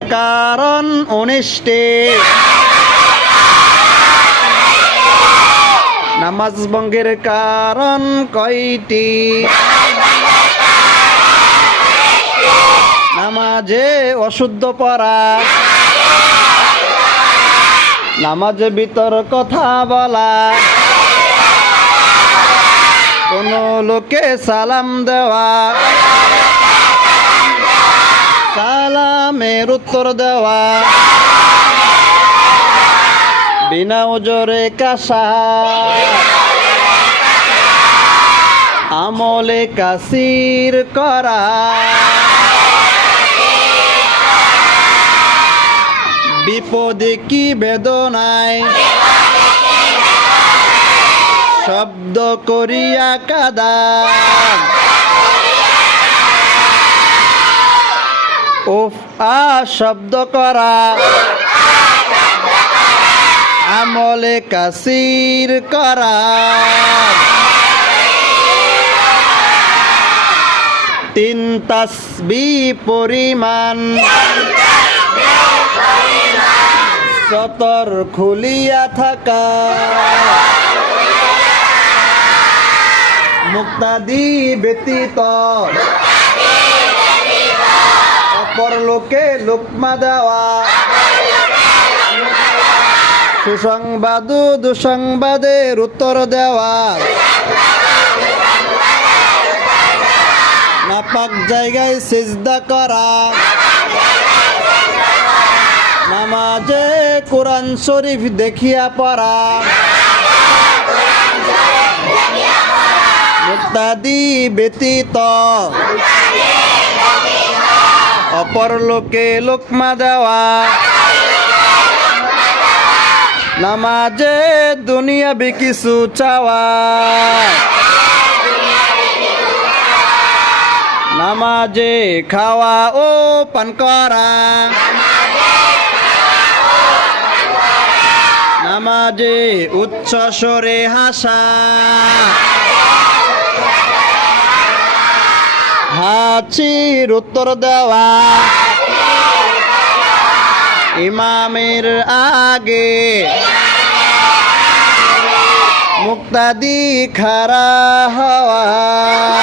কারণ উনিশটি নামাজ ভঙ্গের কারণ কয়টি? নামাজে অশুদ্ধ পড়া। নামাজে ভিতর কথা বলা। কোন লোকে সালাম দেওয়া। সালামের উত্তর দেওয়া। বিনা ওজরে কাসা আমলে কাসির করা। বিপদে কি বেদনায়? শব্দ করিয়া কাদা। উফ, আ, শব্দ করা। আমলে কাসির করা। তিন তসবি পরিমাণ। সতর খুলিয়া থাকা। মুক্তাদি ব্যতীত লোকে লোকমা দেওয়া সুসংবাদ দুসংবাদের উত্তর দেওয়া। নাপাক জায়গায় সিজদা করা। নামাজে কোরআন শরীফ দেখিয়া পড়া। মুক্তাদি ব্যতীত। অপর লোকে লোকমা দেওয়া। নামাজে দুনিয়া কিছু চাওয়া। নামাজে খাওয়া ও পান করা। নামাজে উচ্চ স্বরে হাসা। হাঁচির উত্তর দেওয়া। ইমামের আগে। মুক্তাদি খারা হওয়া।